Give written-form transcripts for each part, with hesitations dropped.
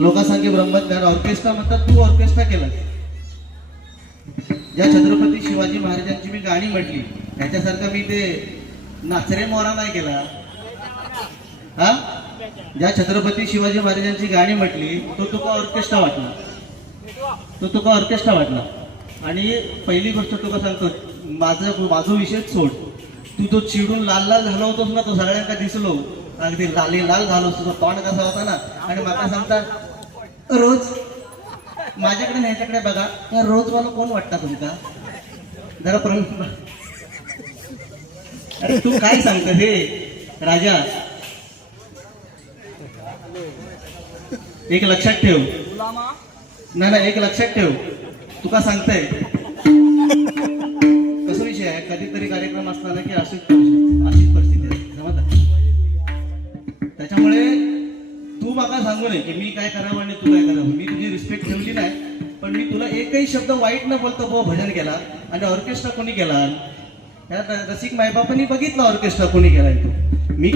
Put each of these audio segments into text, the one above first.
लोकसंख्या ब्रह्मज्ञान ऑर्केस्ट्रा म्हणतात. तू ऑर्केस्ट्रा केला. ज्या छत्रपती शिवाजी महाराजांची मी गाणी म्हटली त्याच्यासारखं मी ते नाचरे मोरा नाही केला. हा, ज्या छत्रपती शिवाजी महाराजांची गाणी म्हटली तो तुका ऑर्केस्ट्रा वाटला. तो तुका ऑर्केस्ट्रा वाटला. आणि पहिली गोष्ट तुका सांगतो, माझा विषयच सोड. तू तो चिडून लाल लाल झाला होतोस ना, तो सगळ्यांना दिसलो अगदी लाली लाल झालो. तुझा तोंड कसा होता ना. आणि मला सांगता रोज माझ्याकडे ह्याच्याकडे बघा, रोज मला कोण वाटता तुमचा जरा अरे तू काय सांगत हे राजा. एक लक्षात ठेव ना, एक लक्षात ठेव. तुका सांगताय कसं विषय आहे, कधीतरी कार्यक्रम असताना की अशीच परिस्थिती आहे समजा. त्याच्यामुळे तू मला सांगू नये की मी काय करावं आणि तू काय करावं. मी तुझी रिस्पेक्ट ठेवली नाही, पण मी तुला एकही शब्द वाईट न बोलता बुवा भजन केला. आणि ऑर्केस्ट्रा कोणी केला, त्या रसिक मायबापांनी बघितला ऑर्केस्ट्रा कोणी केलाय. तो मी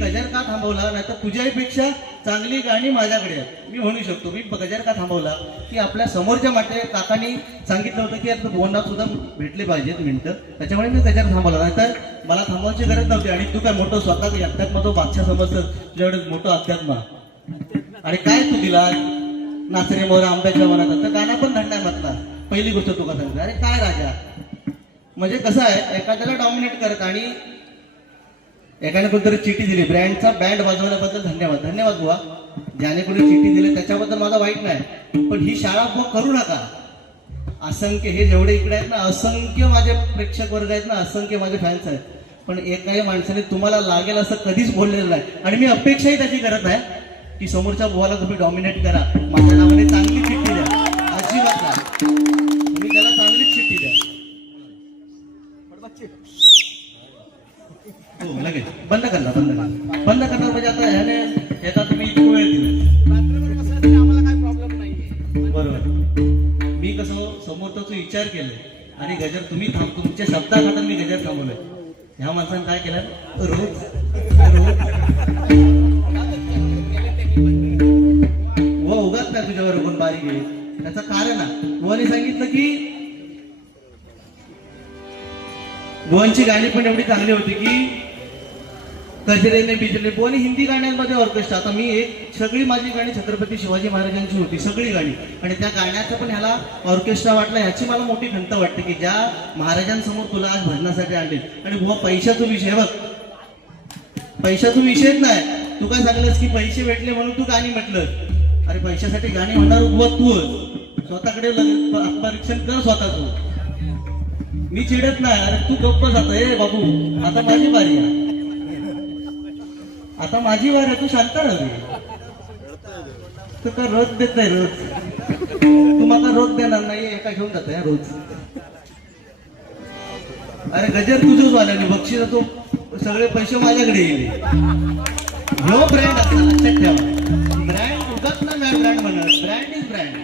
गजर का थांबवला, नाही तर तुझ्यापेक्षा चांगली गाणी माझ्याकडे आहेत. मी म्हणू शकतो मी गजर का थांबवला की आपल्या समोरच्या माटे काकांनी सांगितलं होतं की आता बोलणार सुद्धा भेटले पाहिजेत मिनिटं, त्याच्यामुळे मी गजर थांबवला. नाही तर मला थांबवायची गरज नव्हती. आणि तू काय मोठं स्वतः अध्यात्म तो बादशाह समजतं, तुझ्याकडे मोठं अध्यात्म. आणि काय तू दिला नाचरे मोर आंब्याच्या मनात, तर गाणं पण धंडा म्हटला. पहिली गोष्ट तुका सांगते, अरे काय राजा म्हणजे कसं आहे, एखाद्याला डॉमिनेट करत. आणि एकाने कोणतरी चिठी दिली ब्रँडचा बँड वाजवण्याबद्दल धन्यवाद. धन्यवाद बुवा, ज्याने कोणी चिठी दिली त्याच्याबद्दल माझा वाईट नाही. पण ही शाळा बुवा करू नका. असंख्य हे जेवढे इकडे आहेत ना, असंख्य माझे प्रेक्षक वर्ग आहेत ना, असंख्य माझे फॅन्स आहेत. पण एकाही माणसाने तुम्हाला लागेल असं कधीच बोललेलं नाही. आणि मी अपेक्षाही त्याची करत नाही की समोरच्या बुवाला तुम्ही डॉमिनेट करा, माझ्या नावाने चांगली चिठ्ठी द्या. अजिबात नाही. तुम्ही त्याला चांगलीच चिठ्ठी द्या. हो लगेच बंद करणार म्हणजे आता ह्याने येता तुम्ही इतकं वेळ दिला आम्हाला काय प्रॉब्लेम नाही. बरोबर. मी कसं समोरचा विचार केलाय आणि गजर तुम्ही तुमच्या शब्दाखातर मी गजर थांबवलंय. ह्या माणसाने काय केलं, रोज व उगाच नाही तुझ्यावर कोण बारीक आहे. त्याचं कारण आहे बुवाने सांगितलं की बुवांची गाणी पण एवढी चांगली होती की कजरेने बिजले. बुवाने हिंदी गाण्यांमध्ये ऑर्केस्ट्रा. आता मी सगळी माझी गाणी छत्रपती शिवाजी महाराजांची होती, सगळी गाणी. आणि त्या गाण्याचं पण ह्याला ऑर्केस्ट्रा वाटला. ह्याची मला मोठी खंत वाटते की ज्या महाराजांसमोर तुला आज भजनासाठी आणले. आणि बुवा पैशाचा विषय बघ, पैशाचा विषयच नाही. तू काय सांगलंस की पैसे भेटले म्हणून तू गाणी म्हटलं. अरे पैशासाठी गाणी म्हणणार बुवा तू स्वतःकडे परीक्षण कर स्वतःच. मी चिडत नाही. अरे तू गप्प जात ए बाबू, आता माझी बारी आहे, आता माझी वार आहे, तू शांत राहा. तू का रोज देत नाही, रोज तू मला रोज देणार नाही. एका घेऊन जात रोज. अरे गजर तुझंच वाल्याने बक्षीस तो सगळे पैसे माझ्याकडे येईल. हो ब्रँड असता लक्षात ठेवा. ब्रँड उगाच ना नाही ब्रँड म्हणत. Brand is brand.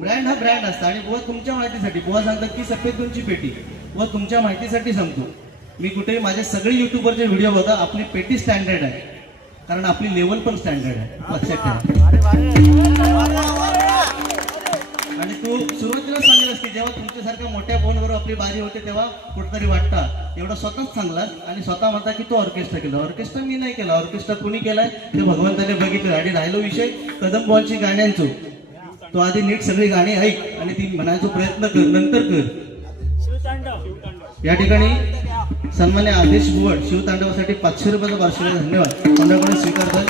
ब्रँड हा ब्रँड असता. आणि बुवा तुमच्या माहितीसाठी बुवा सांगतात की सफेद दोनची पेटी. व तुमच्या माहितीसाठी सांगतो, मी कुठेही माझे सगळे युट्यूबवरचे व्हिडिओ बघा, आपली पेटी स्टँडर्ड आहे. कारण आपली लेवल पण स्टँडर्ड आहे, लक्षात ठेवा. आणि तू सुरुवातीला सांगेलस की जेव्हा तुमच्यासारख्या मोठ्या फोनवर आपली बारी होते तेव्हा कुठेतरी वाटता एवढा स्वतःच सांगलास. आणि स्वतः म्हणता की तो ऑर्केस्ट्रा केला. ऑर्केस्ट्रा मी नाही केला. ऑर्केस्ट्रा कोणी केलाय ते भगवंताने बघितलं. आणि राहिलो विषय कदम बॉलची गाण्यांचो, तो आधी नीट सगळी गाणी ऐक आणि ती म्हणायचा प्रयत्न कर, नंतर कर. या ठिकाणी सन्मान्य आदेश बुवड शिवतांडवासाठी 500 रुपयाचा वार्षिक धन्यवाद मंडळाकडून स्वीकारतात.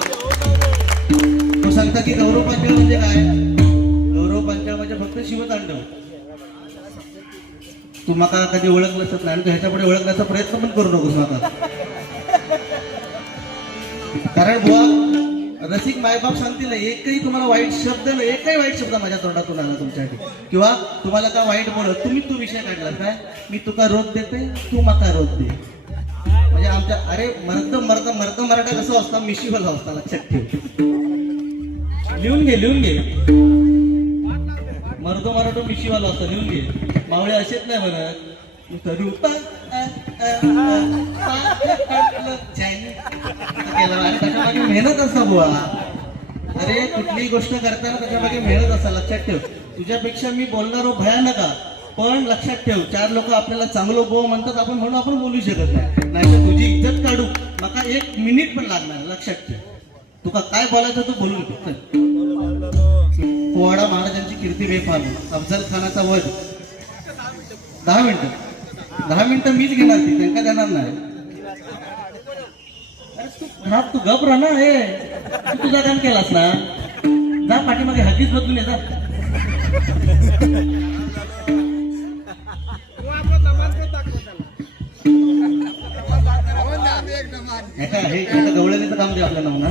तो सांगता की गौरव पंचाळ म्हणजे काय, गौरव पंचाळ म्हणजे फक्त शिवतांडव. तू माका कधी ओळखलं असत नाही, ह्याच्या पुढे ओळखण्याचा प्रयत्न पण करू नकोस माका. कारण बुवा रसिक मायबाप सांगतील एकही तुम्हाला वाईट शब्द, एकही वाईट शब्द माझ्या तोंडातून आला तुमच्यासाठी किंवा तुम्हाला का वाईट बोलत, तुम्ही तो विषय काढला काय, मी तुका रोज देते तू माका रोज दे. म्हणजे आमच्या अरे मर्द मराठा कसं असतं, मिशिवल असता, लक्षात ठेव. लिहून घे मर्द मराठा मिशिवाला असतं, लिहून घे. मावळे असेच नाही म्हणत तरी मेहनत असता बुवा. अरे कुठलीही गोष्ट करताना त्याच्यामागे मेहनत असं लक्षात ठेव. तुझ्यापेक्षा मी बोलणारो भयानका, पण लक्षात ठेव 4 लोक आपल्याला चांगलं बो म्हणतात आपण म्हणून आपण बोलू शकत नाही. नाहीतर तुझी इज्जत काढू मका 1 मिनिट पण लागणार. लक्षात ठेव तुका काय बोलायचं तू बोलून ठेव. पोवाडा महाराजांची कीर्ती बेफाम. अफजल खानाचा वध 10 मिनिटं मीच घेणार ती त्यांना देणार नाही. अरे तू गप राहा ना. हे तू तुझा काम केलास ना. जा पाठीमागे हातीच बदलून येतात. गवळणीचं काम दे आपल्या नावना.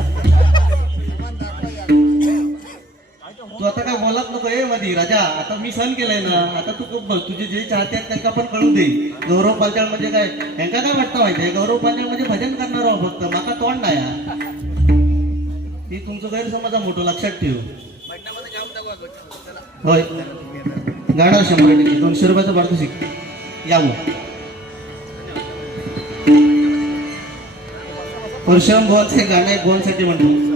तू आता काय बोलत नको ए मधी राजा. आता मी सहन केलंय ना. आता तू खूप बोल. तुझे जे चाहते आहेत त्यांना पण कळू दे. गौरव पांचाळ म्हणजे काय यांना काय वाटतं माहितीये. गौरव पांचाळ म्हणजे भजन करणार आहो फक्त. माका तोंड नाही. ती तुमचं गैरसमजा मोठं लक्षात ठेव. होय गाणार 100%. 200 रुपयाचं पारितोषिक यावं. परशुराम भुवाचे गाणं आहे भुवांसाठी म्हणतो.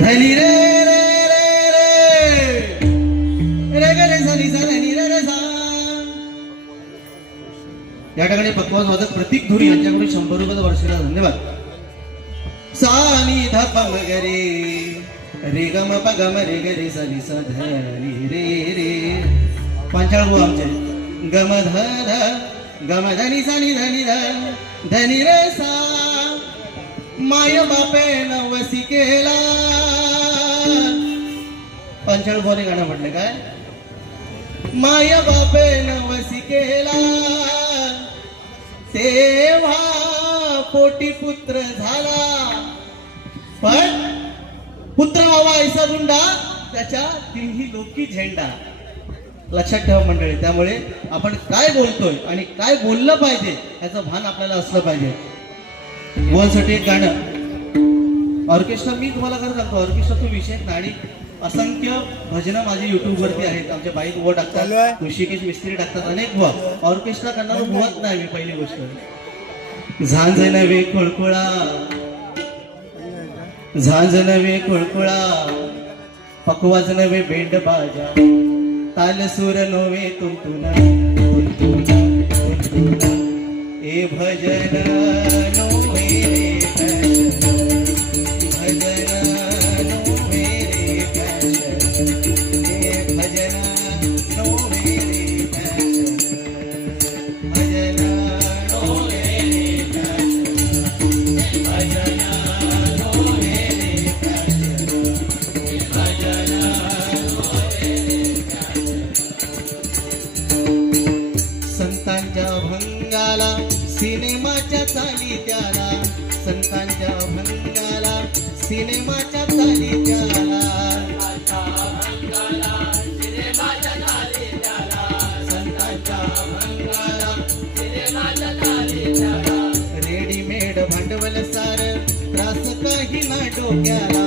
धनी रे रे रे रे रे ग रे सा नी सा धनी रे रे सा. या ठिकाणी पक्वाज वादक प्रतीक धुरी यांच्याकडून 100 रुपयाचा वार्षिकला धन्यवाद. सा नी ध प म ग रे रे ग म प ग म रे ग रे सा नी सा धनी रे रे. पांचाळ भाऊ आमचे ग म ध ध ग म धनी सा नी धनी ध धनी रे सा. माय बापे नवसी केला. पांचाळ भाऊने गाणं म्हटलं काय. माय बापे नवसी केला तेव्हा पोटी पुत्र झाला. पण पुत्र व्हावा ऐसा गुंडा त्याच्या 3ही लोकी झेंडा. लक्षात ठेवा मंडळी. त्यामुळे आपण काय बोलतोय आणि काय बोललं पाहिजे याचं भान आपल्याला असलं पाहिजे. गोवासाठी एक गाणं ऑर्केस्ट्रा मी तुम्हाला खरं सांगतो. ऑर्केस्ट्राचा विषय नाही आणि असंख्य भजनं माझी युट्यूब वरती आहेत. आमच्या बाईक बुवा टाकतात, ऋषिकेश मिस्त्री टाकतात, अनेक बुवा. ऑर्केस्ट्रा करणार बुवाच नाही मी. पहिली गोष्ट झांज नवे कुळकुळा, झांज नवे कुळकुळा, पकवाज नवे बेंड बाजा, ताल सूर नवे तुंतुना ए भजन नो मेरे भजन नो मेरे ए भजन नो मेरे भजन नो मेरे भजन नो मेरे भजन नो मेरे. संतांच्या भंगाला सिनेमाच्या चाली त्याला, संतांच्या भंगाला सिनेमाच्या चाली त्याला, संतांच्या भंगाला सिनेमाच्या चाली त्याला. रेडीमेड भांडवल सार त्रास काही ना डोक्याला,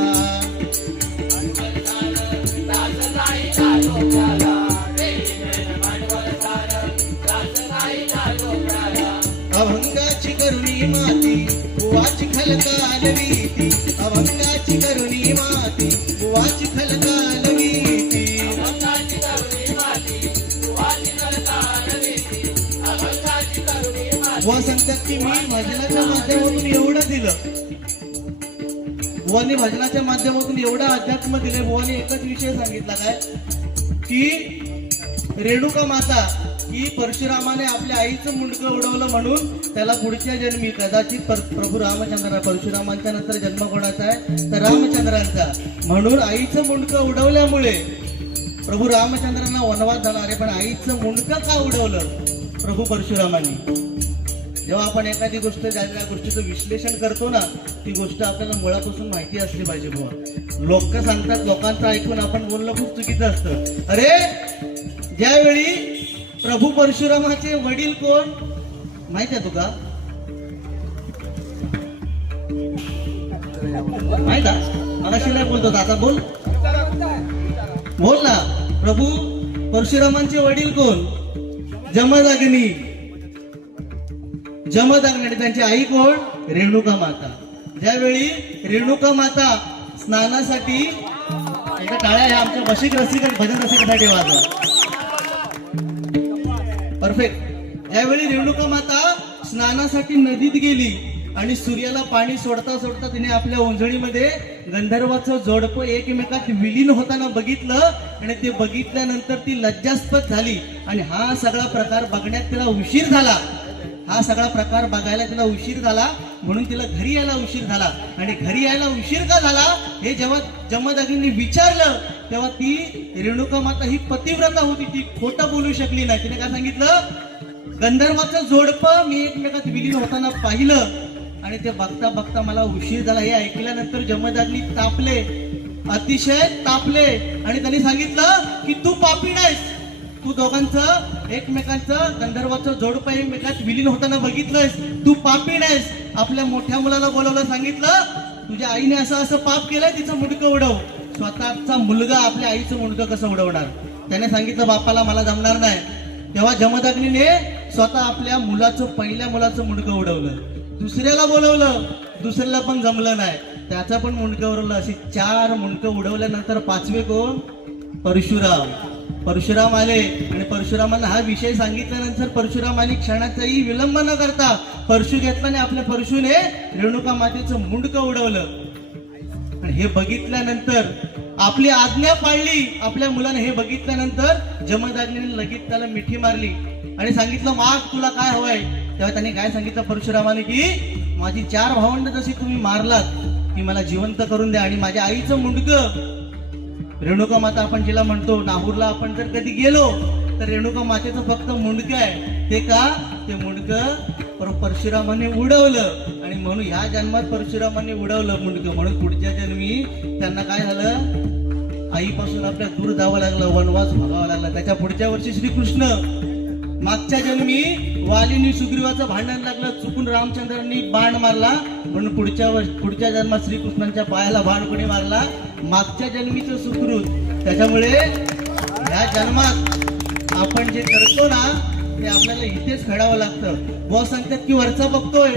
अभंगाची करुणी माती बुवाची खलकाल वीती, अभंगाची करुणी माती बुवाची खलकाल वीती, अभंगाची करुणी माती बुवाची खलकाल वीती, अभंगाची करुणी माती. बुवा सांगतात की मी भजनाच्या माध्यमातून एवढं दिलं. बुवानी भजनाच्या माध्यमातून एवढा अध्यात्म दिले. बुवानी एकच विषय सांगितला काय की रेणुका माता की परशुरामाने आपल्या आईचं मुंडकं उडवलं म्हणून त्याला पुढच्या जन्मी कदाचित प्रभू रामचंद्र, परशुरामांच्या नंतर जन्म कोणाचा आहे तर रामचंद्रांचा, म्हणून आईचं मुंडकं उडवल्यामुळे प्रभू रामचंद्रांना वनवास जाणार आहे. पण आईचं मुंडकं का उडवलं प्रभू परशुरामांनी. जेव्हा आपण एखादी गोष्ट ज्या गोष्टीचं विश्लेषण करतो ना ती गोष्ट आपल्याला मुळापासून माहिती असली पाहिजे. बुवा लोक सांगतात, लोकांचं ऐकून आपण बोलणं खूप चुकीचं असतं. अरे ज्यावेळी प्रभू परशुरामाचे वडील कोण माहित आहे तुका? माहित आहे मगाशी नाही बोलतो आता बोल बोल ना. प्रभू परशुरामांचे वडील कोण? जमदग्नी. जमदग्नी. त्यांची आई कोण? रेणुका माता. ज्यावेळी रेणुका माता स्नानासाठी, एकदा टाळ्या ह्या आमच्या बशीक रसिक भजन रसिकासाठी वाजवा. परफेक्ट. ज्यावेळी रेणुका माता स्नानासाठी नदीत गेली आणि सूर्याला पाणी सोडता सोडता तिने आपल्या ओंजळीमध्ये गंधर्वाचं जोडपं एकमेकात विलीन होताना बघितलं आणि ते बघितल्यानंतर ती लज्जास्पद झाली आणि हा सगळा प्रकार बघण्यात तिला उशीर झाला. हा सगळा प्रकार बघायला तिला उशीर झाला म्हणून तिला घरी यायला उशीर झाला. आणि घरी यायला उशीर का झाला हे जेव्हा जमदग्नींनी विचारलं तेव्हा ती रेणुका माता ही पतिव्रता होती, ती खोटं बोलू शकली नाही. तिने काय सांगितलं, गंधर्वाचं जोडपं मी एकमेकात विलीन होताना पाहिलं आणि ते बघता बघता मला उशीर झाला. हे ऐकल्यानंतर जमदग्नी तापले, अतिशय तापले आणि त्यांनी सांगितलं की तू पापी नाहीस, तू दोघांचं एकमेकांचं गंधर्वाचं जोडपं एकमेकात विलीन होताना बघितलंयस, तू पापी नाहीस. आपल्या मोठ्या मुलाला बोलवलं, सांगितलं तुझ्या आईने असं असं पाप केलंय, तिचं मुंडकं उडव. स्वतःचा मुलगा आपल्या आईचं मुंडकं कसं उडवणार? त्याने सांगितलं बापाला मला जमणार नाही. तेव्हा जमदग्नीने स्वतः आपल्या मुलाचं, पहिल्या मुलाचं मुंडकं उडवलं. दुसऱ्याला बोलवलं, दुसऱ्याला पण जमलं नाही, त्याचा पण मुंडकं उडवलं. अशी 4 मुंडकं उडवल्यानंतर 5वे कोण? परशुराम. परशुराम आले आणि परशुरामांना हा विषय सांगितल्यानंतर परशुरामाने क्षणाचाही विलंब न करता परशु घेतला आणि आपल्या परशुने रेणुका मातेचं मुंडकं उडवलं. आणि हे बघितल्यानंतर आपली आज्ञा पाळली आपल्या मुलाने. हे बघितल्यानंतर जमदग्नीने लगेच त्याला मिठी मारली आणि सांगितलं माग तुला काय हवंय. तेव्हा त्यांनी काय सांगितलं परशुरामाने की माझी 4 भावंड जशी तुम्ही मारलात ती मला जिवंत करून द्या आणि माझ्या आईचं मुंडकं. रेणुका माता आपण जिला म्हणतो, नाहूरला आपण जर कधी गेलो तर रेणुका मातेचं फक्त मुंडकं आहे. ते का? ते मुंडकं परशुरामाने उडवलं आणि म्हणून ह्या जन्मात परशुरामाने उडवलं मुंडकं, म्हणून पुढच्या जन्मी त्यांना काय झालं, आईपासून आपल्या दूर जावं लागलं, वनवास भोगावा लागला. त्याच्या पुढच्या वर्षी श्रीकृष्ण, मागच्या जन्मी वालीनी सुग्रीवाचं भांडण लागलं, चुकून रामचंद्रांनी बाण मारला म्हणून पुढच्या जन्मात श्रीकृष्णांच्या पायाला बाण कोणी मारला, मागच्या जन्मीचं सुकृत. त्याच्यामुळे ह्या जन्मात आपण जे करतो ना ते आपल्याला इथेच फेडावं लागतं. बॉस सांगतात की वरचा बघतोय,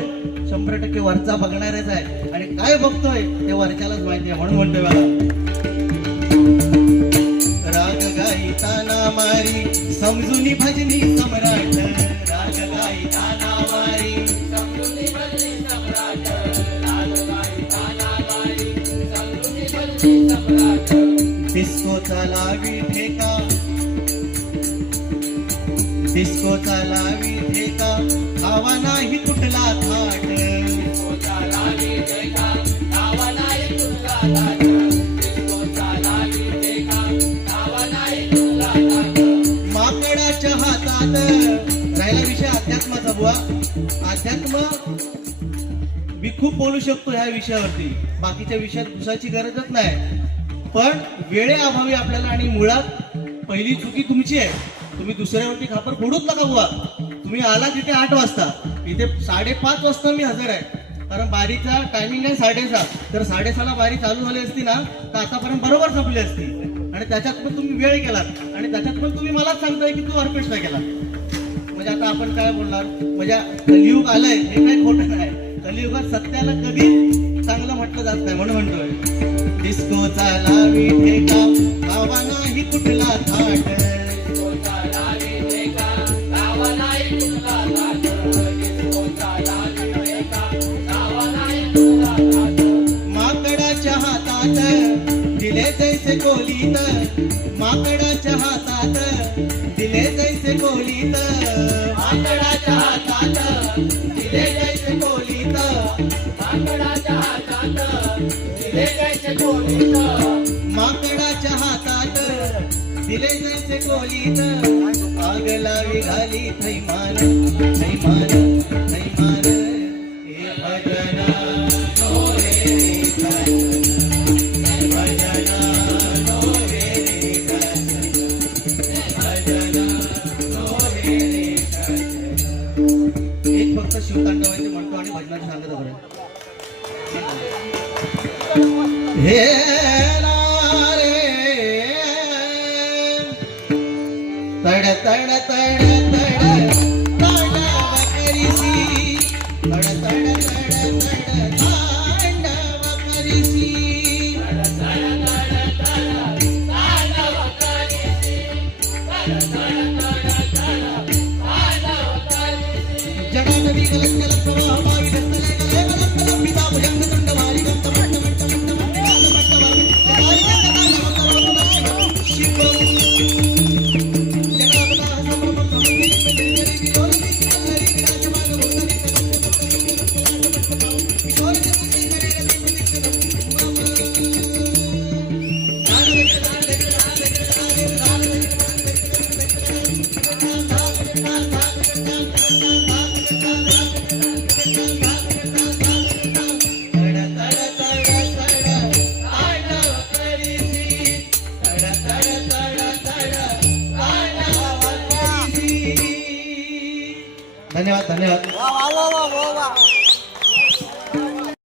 100% वरचा बघणारच आहे आणि काय बघतोय ते वरच्यालाच माहिती आहे. म्हणून म्हणतोय बघा, राग गाईताना मारी समजुनी भजनी सम्राट, राग गाईताना मारी समजुनी भजनी सम्राट, राग गाईताना मारी समजुनी भजनी सम्राट. डिस्कोचा लावी ठेका, डिस्कोचा लावी ठेका, खावा नाही कुठला थाट, डिस्कोचा लावी ठेका, खावा नाही कुठला थाट, डिस्कोचा लावी ठेका, खावा नाही कुठला थाट. माकडाच्या हातात, राहिला विषय अध्यात्माचा बुवा. अध्यात्म मी खूप बोलू शकतो ह्या विषयावरती, बाकीच्या विषयात घुसायची गरजच नाही, पण वेळेअभावी आपल्याला. आणि मुळात पहिली चुकी तुमची आहे, तुम्ही दुसऱ्यावरती खापर फोडूच नका बुवा. तुम्ही आला तिथे 8 वाजता, इथे 5:30 वाजता मी हजर आहे, कारण बारीचा टायमिंग आहे 6:30. तर 6:30ला बारी चालू झाली असती ना तर आतापर्यंत बरोबर संपली असती. आणि त्याच्यात पण तुम्ही वेळ केलात आणि त्याच्यात पण तुम्ही मलाच सांगताय की तू ऑर्केस्ट्रा केला. म्हणजे आता आपण काय बोलणार, म्हणजे कलियुग आलंय हे काय खोटं नाही. कलियुगात सत्याला कधी चांगलं म्हटलं जात नाही. म्हणून म्हणतोय डिस्कोचा लावी ठेका, खावा नाही कुठला थाट, डिस्कोचा लावी ठेका, खावा नाही कुठला थाट, डिस्कोचा लावी ठेका, खावा नाही कुठला थाट. माकडाच्या हातात दिले जैसे कोलीत, माकडाच्या हातात दिले जैसे कोलीत, माकडाच्या हातात दिले जैसे कोलीत, माकडाच्या हातात दिले जैसे कोलीत, माकडाच्या हातात दिले जैसे कोलीत. आग लावी घाली थैमान, थैमान, थैमान. हे भजन नो रे भजन, हे भजन नो रे भजन, हे भजन नो रे भजन. एक फक्त शिवतांडवायचे म्हणतो आणि भजनाची सांगत बरं. हे रे तड तड तड